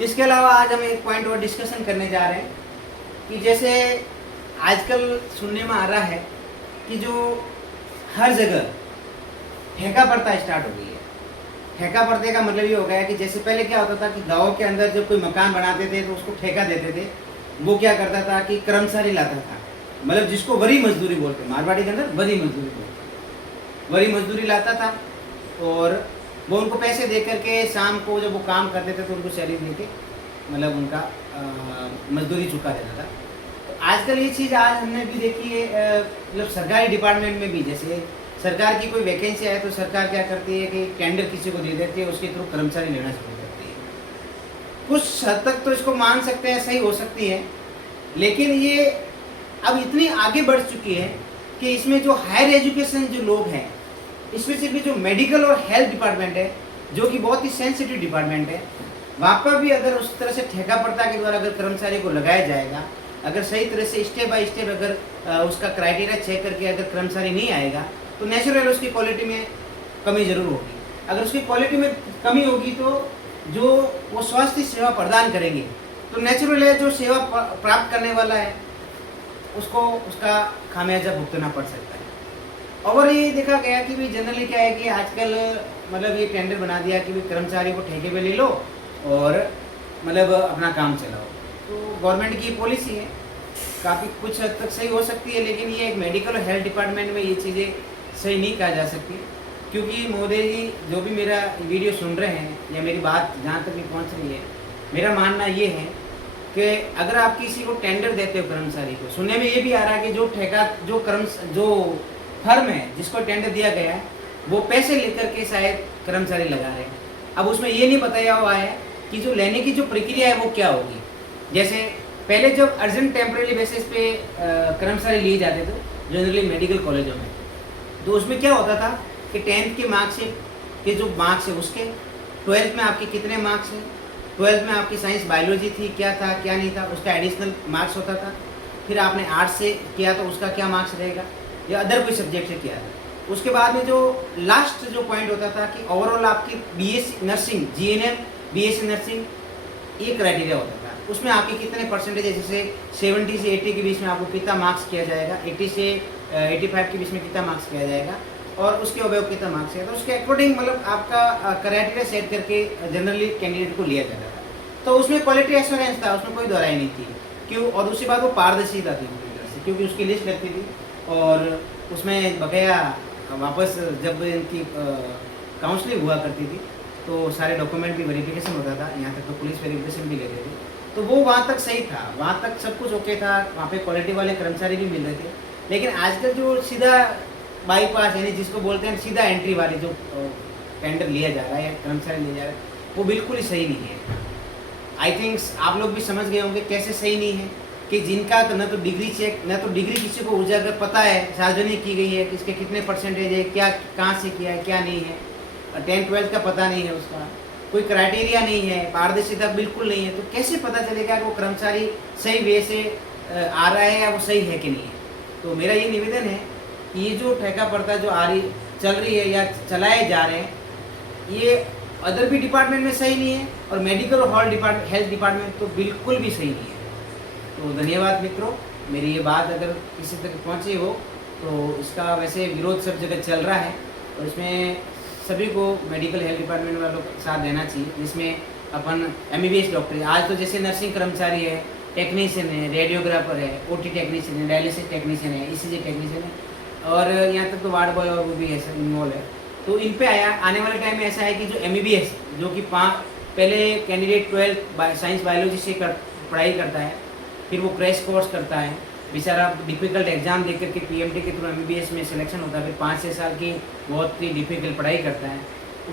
इसके अलावा आज हम एक पॉइंट और डिस्कशन करने जा रहे हैं कि जैसे आजकल सुनने में आ रहा है कि जो हर जगह ठेका प्रथा स्टार्ट हो गई है। ठेका प्रथा का मतलब ये हो गया कि जैसे पहले क्या होता था कि गाँव के अंदर जब कोई मकान बनाते थे तो उसको ठेका देते थे। वो क्या करता था कि कर्मचारी लाता था, मतलब जिसको वरी मजदूरी बोलते, मारवाड़ी के अंदर वरी मजदूरी बोलते, वरी मजदूरी लाता था और वो उनको पैसे दे करके शाम को जब वो काम करते थे तो उनको सैलरी दे के मतलब उनका मजदूरी चुका देता था। तो आजकल ये चीज़ आज हमने भी देखी है, मतलब सरकारी डिपार्टमेंट में भी जैसे सरकार की कोई वैकेंसी आए तो सरकार क्या करती है कि टेंडर किसी को दे देती है, उसके थ्रू कर्मचारी लेना शुरू करती है। कुछ हद तक तो इसको मान सकते हैं, सही हो सकती है, लेकिन ये अब इतनी आगे बढ़ चुकी है कि इसमें जो हायर एजुकेशन जो लोग हैं, स्पेशली जो मेडिकल और हेल्थ डिपार्टमेंट है, जो कि बहुत ही सेंसिटिव डिपार्टमेंट है, वहाँ पर भी अगर उस तरह से ठेका प्रथा के द्वारा अगर कर्मचारी को लगाया जाएगा, अगर सही तरह से स्टेप बाय स्टेप अगर उसका क्राइटेरिया चेक करके अगर कर्मचारी नहीं आएगा तो नेचुरल उसकी क्वालिटी में कमी जरूर होगी। अगर उसकी क्वालिटी में कमी होगी तो जो वो स्वास्थ्य सेवा प्रदान करेंगे तो नेचुरल है जो सेवा प्राप्त करने वाला है उसको उसका खामियाजा भुगतना पड़ सकता है। और ये देखा गया कि भी जनरली क्या है कि आजकल मतलब ये टेंडर बना दिया कि भी कर्मचारी को ठेके पे ले लो और मतलब अपना काम चलाओ। तो गवर्नमेंट की पॉलिसी है, काफ़ी कुछ हद तक सही हो सकती है, लेकिन ये एक मेडिकल और हेल्थ डिपार्टमेंट में ये चीज़ें सही नहीं कहा जा सकती, क्योंकि मोदी जी जो भी मेरा वीडियो सुन रहे हैं या मेरी बात जहाँ तक भी पहुँच रही है, मेरा मानना ये है कि अगर आप किसी को टेंडर देते हो कर्मचारी को, सुनने में ये भी आ रहा है कि जो ठेका जो फर्म है जिसको टेंडर दिया गया है वो पैसे लेकर के शायद कर्मचारी लगा रहे हैं। अब उसमें ये नहीं बताया हुआ है कि जो लेने की जो प्रक्रिया है वो क्या होगी। जैसे पहले जब अर्जेंट टेम्परेरी बेसिस पे कर्मचारी लिए जाते थे जनरली मेडिकल कॉलेजों में, तो उसमें क्या होता था कि 10th के मार्कशीट के जो मार्क्स है उसके, 12th में आपके कितने मार्क्स हैं, 12th में आपकी साइंस बायोलॉजी थी, क्या था क्या नहीं था, उसका एडिशनल मार्क्स होता था। फिर आपने आर्ट्स से किया तो उसका क्या मार्क्स रहेगा, या अदर कोई सब्जेक्ट से किया था। उसके बाद में जो लास्ट जो पॉइंट होता था कि ओवरऑल आपकी BSc nursing, GNM, BSc nursing, ये क्राइटेरिया होता था। उसमें आपके कितने परसेंटेज है, जैसे 70 से 80 के बीच में आपको कितना मार्क्स किया जाएगा, 80 से 85 के बीच में कितना मार्क्स किया जाएगा और उसके अबव कितना मार्क्स है, तो उसके अकॉर्डिंग मतलब आपका क्राइटेरिया सेट करके जनरली कैंडिडेट को लिया जाता था। तो उसमें क्वालिटी एश्योरेंस था, उसमें कोई दोहराई नहीं थी क्यों। और दूसरी बात वो पारदर्शिता थी पूरी तरह से, क्योंकि उसकी लिस्ट लगती थी और उसमें बकाया वापस जब इनकी काउंसलिंग हुआ करती थी तो सारे डॉक्यूमेंट भी वेरिफिकेशन होता था, यहाँ तक तो पुलिस वेरिफिकेशन भी लेते थे। तो वो वहाँ तक सही था, वहाँ तक सब कुछ ओके था, वहाँ पे क्वालिटी वाले कर्मचारी भी मिल रहे थे। लेकिन आजकल जो सीधा बाईपास यानी जिसको बोलते हैं सीधा एंट्री वाले जो टेंडर लिया जा रहा है या कर्मचारी लिया जा रहा है, वो बिल्कुल ही सही नहीं है। आई थिंक आप लोग भी समझ गए होंगे कैसे सही नहीं है कि जिनका न तो डिग्री चेक, न तो डिग्री किसी को उजागर पता है, सार्वजनिक की गई है कि इसके कितने परसेंटेज है, क्या कहाँ से किया है क्या नहीं है, 10th 12th का पता नहीं है, उसका कोई क्राइटेरिया नहीं है, पारदर्शिता बिल्कुल नहीं है, तो कैसे पता चलेगा कि वो कर्मचारी सही वे से आ रहा है या वो सही है कि नहीं है। तो मेरा ये निवेदन है कि ये जो ठेका प्रथा जो चल रही है या चलाए जा रहे हैं, ये अदर भी डिपार्टमेंट में सही नहीं है और मेडिकल और हेल्थ डिपार्टमेंट तो बिल्कुल भी सही नहीं है। तो धन्यवाद मित्रों, मेरी ये बात अगर किसी तक पहुँची हो तो इसका वैसे विरोध सब जगह चल रहा है और इसमें सभी को मेडिकल हेल्थ डिपार्टमेंट वालों का साथ देना चाहिए, जिसमें अपन एमबीबीएस डॉक्टर, आज तो जैसे नर्सिंग कर्मचारी है, टेक्नीशियन है, रेडियोग्राफर है, ओटी टेक्नीशियन है, डायलिसिस टेक्नीशियन है, ईसीजी टेक्नीशियन है और यहाँ तक तो वार्ड बॉय और वो भी ऐसा इन्वॉल्व है। तो इन पे आने वाले टाइम में ऐसा है कि जो एमबीबीएस जो कि पहले कैंडिडेट 12th साइंस बायोलॉजी से पढ़ाई करता है, फिर वो क्रैश कोर्स करता है, बेचारा डिफ़िकल्ट एग्जाम दे करके पीएमटी के थ्रू एमबीबीएस में सिलेक्शन होता है, फिर 5-6 साल की बहुत ही डिफ़िकल्ट पढ़ाई करता है,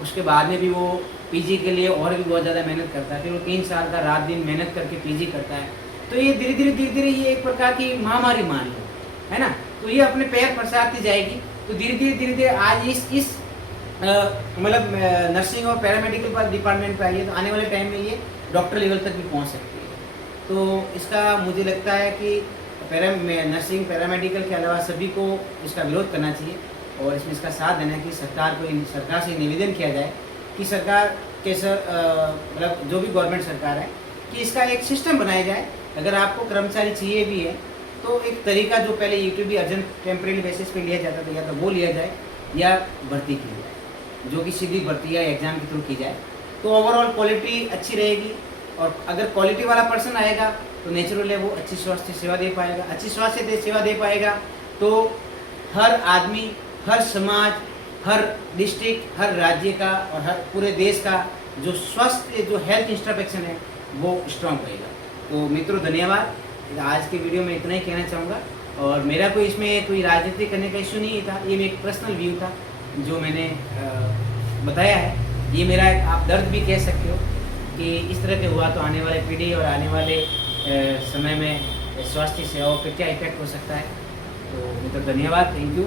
उसके बाद में भी वो पीजी के लिए और भी बहुत ज़्यादा मेहनत करता है, फिर वो 3 साल का रात दिन मेहनत करके पीजी करता है। तो ये धीरे धीरे ये एक प्रकार की महामारी मान लो, है ना। तो ये अपने पैर पसारती जाएगी, तो धीरे धीरे आज इस मतलब नर्सिंग और पैरामेडिकल डिपार्टमेंट पर आइए तो आने वाले टाइम में ये डॉक्टर लेवल तक भी पहुंच सकती है। तो इसका मुझे लगता है कि नर्सिंग पैरामेडिकल के अलावा सभी को इसका विरोध करना चाहिए और इसमें इसका साथ देना है कि सरकार से निवेदन किया जाए कि सरकार के मतलब जो भी गवर्नमेंट सरकार है कि इसका एक सिस्टम बनाया जाए। अगर आपको कर्मचारी चाहिए भी है तो एक तरीका जो पहले यूटीबी अर्जेंट टेम्परेरी बेसिस पे लिया जाता था, या तो वो लिया जाए या भर्ती की जाए, जो कि सीधी भर्ती या एग्ज़ाम के थ्रू की जाए, तो ओवरऑल क्वालिटी अच्छी रहेगी। और अगर क्वालिटी वाला पर्सन आएगा तो नेचुरली वो अच्छी स्वास्थ्य सेवा दे पाएगा। अच्छी स्वास्थ्य सेवा दे पाएगा तो हर आदमी, हर समाज, हर डिस्ट्रिक्ट, हर राज्य का और हर पूरे देश का जो स्वास्थ्य, जो हेल्थ इंफ्रास्ट्रक्चर है वो स्ट्रांग रहेगा। तो मित्रों धन्यवाद। आज के वीडियो में इतना ही कहना चाहूँगा। और मेरा कोई इसमें कोई राजनीति करने का इशू नहीं था, ये मेरा एक पर्सनल व्यू था जो मैंने बताया है। ये मेरा आप दर्द भी कह सकते हो कि इस तरह के हुआ तो आने वाले पीढ़ी और आने वाले समय में स्वास्थ्य सेवाओं पर क्या इफेक्ट हो सकता है। तो मित्रों धन्यवाद, थैंक यू।